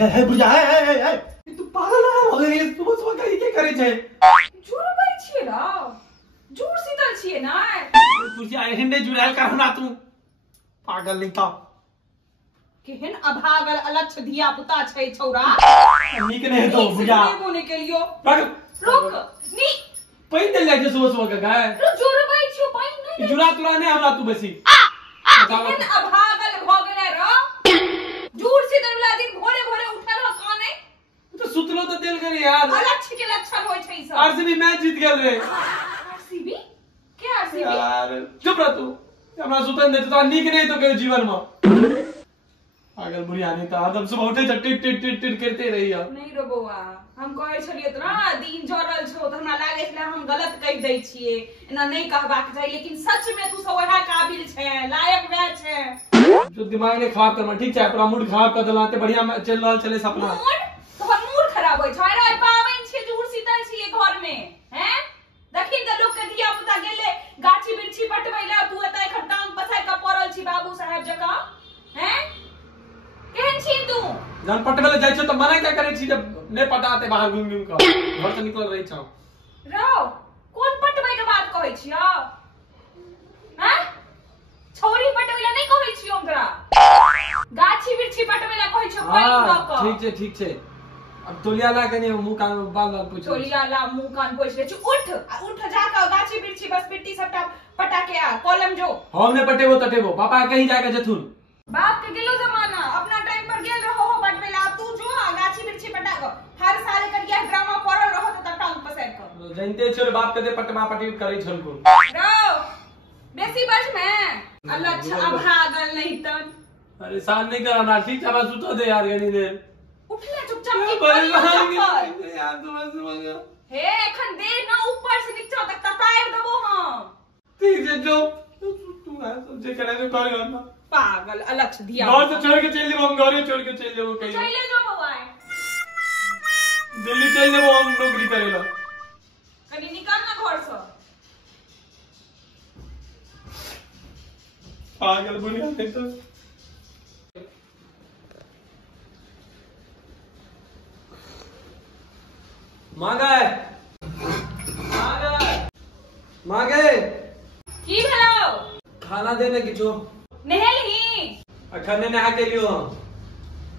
है बुझा है तू पागल हो गई सुबह कहीं के करे छे जुड़ गई छिए ना जुड़ सीतल छिए ना बुझा हिंदे जुड़ाल कहना तू पागल नहीं था केहन अभागल अलक्ष धिया पुता छै छौरा नीक नहीं तो बुझा बोने के लियो रुक नी पैन दे ले सुबह का गाय रुक जुड़ गई छियो पैन नहीं जुड़ा तुरा नहीं हमरा तू बेसी केहन अभागल भ गेले रो जुड़ सीतल वाला दिन भोरे भोरे उठल हो काने तो सुतलो तो दिल करे यार अलक्ष के लक्षण होय छै सब आरसीबी मैच जीत गेल रे आरसीबी के आरसीबी यार चुप रह तू हमरा सुतन दे तो नीक नहीं तो के जीवन में पागल बुढ़िया नहीं तो आदम सुबह उठे टिट टिट टिट टिट करते रही है नहीं रो बौआ हम कहै छलियै त ना दिन जरल छौ त हमरा लागे छले हम गलत कहि दै छियै एना नहीं कहबाक चाही लेकिन सच में तू सब वह काबिल छै लायक वह छै जो दिमाग ने खराब कर ठीक है पूरा मूड खराब कर दलाते बढ़िया चल रहल चले सपना तोहर मूड खराब होय छै रे पावन छै जुड़ सीतल छियै घर में हैं देखि त लोग के धिया पुता गेले गाछी बिरछी पटबैला तू एतै एखन टांग पसार के पड़ल छी बाबू साहब जका हैं केहन छी तू जान पटबले जाय छ त मना क्या करे छी जब ने पटाते बाहर घूम घूम के घर से निकल रही छ रो कोन पटबै के बात कहै छियो हैं छोरी पटबैला नहीं कहै छियो तोरा गाछी बिरछी पटबैला कहै छियो पानी द क ठीक छै अब तोलिया ला के मुंह कान बाल बाल पूछ तोलिया ला मुंह कान पूछ ले उठ जा के गाछी बिरछी बस मिट्टी सबटा पटा के आ कॉलम जो हम ने पटेबो तटेबो पापा कहीं जाके जथुन बाप के गेलो जमाना अपना टाइम पर गेल रहो हो पटबैला तू जो गाछी बिरछी पटा क हर साल करिया ड्रामा पड़ल रहो त टांग पसार क जानते छ बाप के दे पटमा पटी करै छल को रो बेसी बज में अलक्ष अभागल नहीं तन अरे सान नहीं करना ठीक है बस उठो दे यार गनी देर उठ ले चुपचाप की यार तो बस हे एखन दे ना ऊपर से नीचे तक तताएर देबो हम ठीक है जो तू आ जे करे तो कर ना पागल अलक्ष दिया घर से छोड़ के चल जेबो हम घरे छोड़ के चल जेबो कहीं चले जो बउआ दिल्ली चल जेबो हम नौकरी करेला कनी निकल ना घर से पागल बुढ़िया नहीं तो मांगे की भेलो खाना देने किछो नहेली अखने नहा के लियो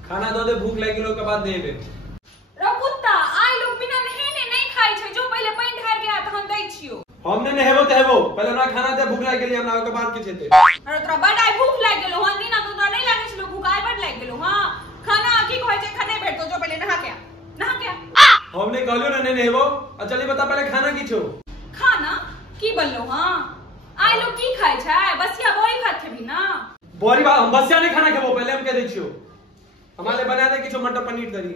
खाना दो दे भूख लग गेलो के बाद देबे रो कुत्ता आइ लोग बिना नहेने नहीं खाइ छै जो पहले पानी ढार के हाथ हम दै छियो हमने नहेबो त हेबो पहले ना खाना दे भूख लग गेली हमरा के बाद के छेते अरे तोरा बड आइ भूख लाग गेलो हन दिना तो तोरा नहीं लागे छलो भूख आइ बड लाग गेलो हां खाना की कहै छै खने भेटतो जो पहले नहा के हमने कहलो ना नहेबो आ चली बता पहले खाना की छो खाना की बल्लो हां आइ लोग की खाइ छै बसिया बोरी खात छै भी ना बोरी बा हम बसिया नहीं खाना खेबो पहले हम कह दै छियो हमारे बना दे किछो मटर पनीर करी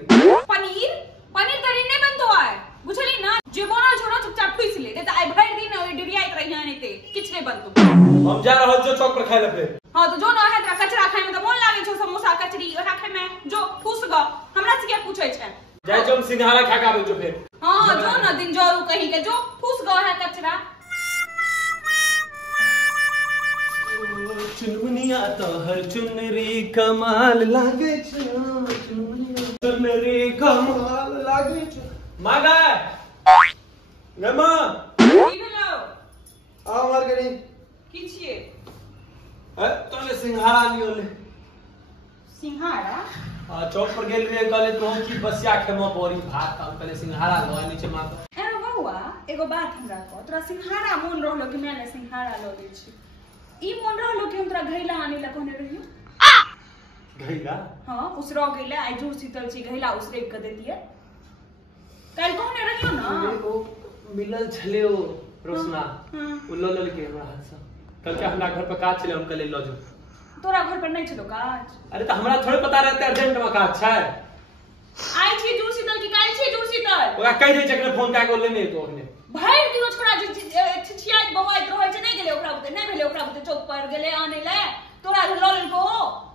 पनीर करी नहीं बनतो आइ बुझली ना जे बोनो छोड़ो चुपचाप पीस ले त आइ भर दिन ओइ डिरियाइत रही आने ते किछ नहीं बनतो हम जा रहल जो चौक पर खाए ला फिर हां तो जो ना है तरा कचरा खाए में त मन लागे छौ समोसा कचरी ओहा खाए में जो ठूस ग हमरा से के पूछै छै जाय जो हम सिंघाड़ा खा के आबै जो फिर हां जो ना दिन जोरू कहीं के जो ठूस ग है कचरा चुनमुनिया तो हर चुनरी कमाल लागे छ चुनरी कमाल लागे छ मागा गमा की भेलो आ मार गनी की छिए तोले सिंघाड़ा लियो ले सिंघाड़ा आ चौक पर गेल रे कहले तो हम की बसिया खेमो बोरी भात का कहले सिंघाड़ा लो नीचे मार अरे बउआ एगो बात हमरा कह तोरा सिंघाड़ा मोन रहलो कि मैंने सिंघाड़ा लो दै छी ई मोन रहलो कि हम तोरा घैला आने ला कहने रहियो घैला हां उसरो गेले आई जुड़ सीतल छी घैला उसरे के देतिए कल कहने रहियो ना वो मिलल छले ओ रोशना उल्लो लल के हमरा हाथ से कल के हमरा घर पर काज छले हम कल लो जो तोरा घर पर नहीं छलो काज अरे तो हमरा थोड़े पता रहते अर्जेंट में काज छै आई छी जुड़ सीतल की काल छी जुड़ सीतल ओकरा कह दे जकने फोन का के लेने तो ओकने भैर दिनो छोड़ा जे छिछियात बवाइत रहै छै नहीं गेले ओकरा बुते नहीं भेले ओकरा बुते चौक पर गेले आने ले तोरा ल लेल को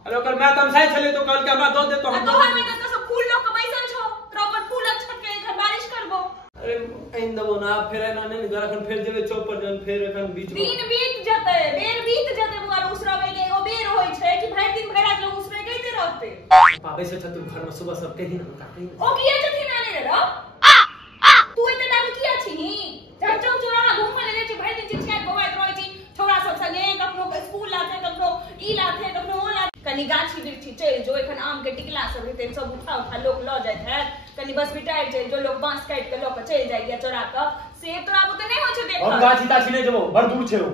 अरे ओकर मैं तमसाई छले तो कल के हमरा दो दे तो हम तोहर में त सब फूल लोग के बैसल छो तोरा पर फूल अच्छा के घर बारिश करबो अरे इन दबो ना फिर ना नहीं घर अखन फिर जेबे चौक पर जन फिर अखन बीच में दिन बीत जते बेर बीत जते बुआर उसरा में एगो बेर होय छै कि भैर दिन भैर रात लोग उसरे गइते रहते आबे से तुम घर में सुबह सब कहीं ना का कहीं ओ किया छथि नाने रे तू एते दाबी किया छी जब चौ चौरा घूम ले छी भरि दिन चिचिया बवाइत रहै छी छोरा सब संगे कखनो स्कूल लाथे कखनो ई लाथे कखनो ओ लाथे कनी गाछी बिरछी चल जो एखन आम के टिकला सब हेते सब उठा उठा लोग ल जाइत है कनी बस बिटाइल चल जो लोग बांस काट के लोग चल जाइया चोरा क से तोरा बुते नै होय छै देख हम गाछी ताछी नै जेबो बड़ दूर छै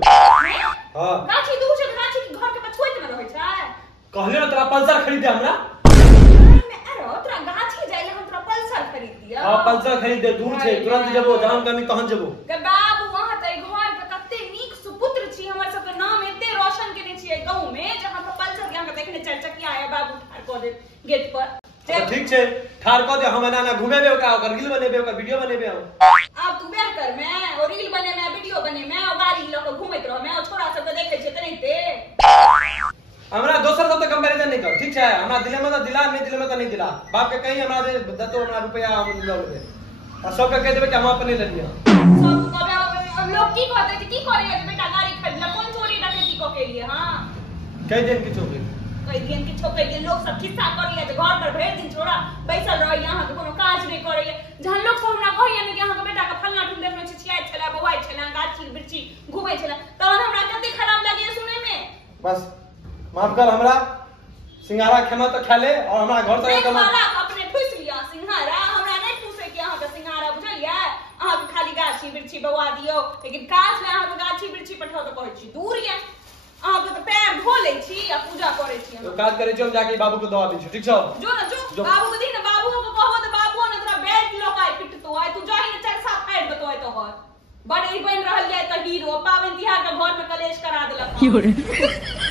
हां गाछी दूर छै गाछी के घर के पछुइत में रहै छै कहले न तोरा पल्सर खरीदे हमरा तोरा गाछी जाइले हम तोरा पल्सर खरीद दिया हां पल्सर खरीद दे दूर छै तुरंत जेबो जहां कमी तहन जेबो के बाबू वहां त घर के कते नीक सुपुत्र छी हमर सब के नाम एते रोशन केने छी गांव में जहां पे पल्सर के हम देखने चार चकिया है बाबू ठार क दे गेट पर ठीक छै ठार क दे हम ना घुमेबे ओका ओकर रील बनेबे ओकर वीडियो बनेबे हम अब तू बेह कर मैं और रील बने मैं वीडियो बने मैं और गाड़ी ल के घुमैत रह मैं और छोरा सब के देखे छै तनैते हमरा दोसर सब त कंपैरिजन नहीं कर ठीक है हमरा दिले में त दिला नहीं दिले में त नहीं दिला बाप के कहीं हमरा दे दतो हमरा रुपया हम ल लेबे आ सब के कह देबे कि हम अपने ले लिया सब कबे लोग की कहते कि करे है बेटा गाड़ी खरीदला कौन चोरी डकैती को के लिए हां कई दिन की चोरी कई दिन की छोके दिन लोग सब खिस्सा कर लिया घर पर भर दिन छोरा बैसल रह यहां के कोनो काज नहीं करे जहां लोग सब हमरा कहैया ने कि अहां के बेटा के फलना ठुन देखने छी छिया छला बवाई छला गाछी बिरछी घुमै छला तहन हमरा कते खराब लगे सुने में बस माफ कर हमरा सिंघारा खेना तो खा ले और हमरा घर तक कमा अपने ठुस लिया सिंघारा हमरा नहीं ठुसे कि अहां के सिंघारा बुझलिया अहां के खाली गाछी बिरछी बवा दियो लेकिन काज में अहां के गाछी बिरछी पठाओ तो कहै छी दूर या अहां के पैर धो ले छी आ पूजा करे छी तो काज करे छी हम जाके बाबू को दवा दै छी ठीक छौ जो ना जो बाबू को दी ना बाबू को कहबो तो बाबू ने तोरा बेल्ट लोकाय पिटतो आय तू जाई ने चार सात फाइट बतोय तो हर बड़ ई बन रहल जाय त हीरो पावन तिहार के घर में कलेश करा देलक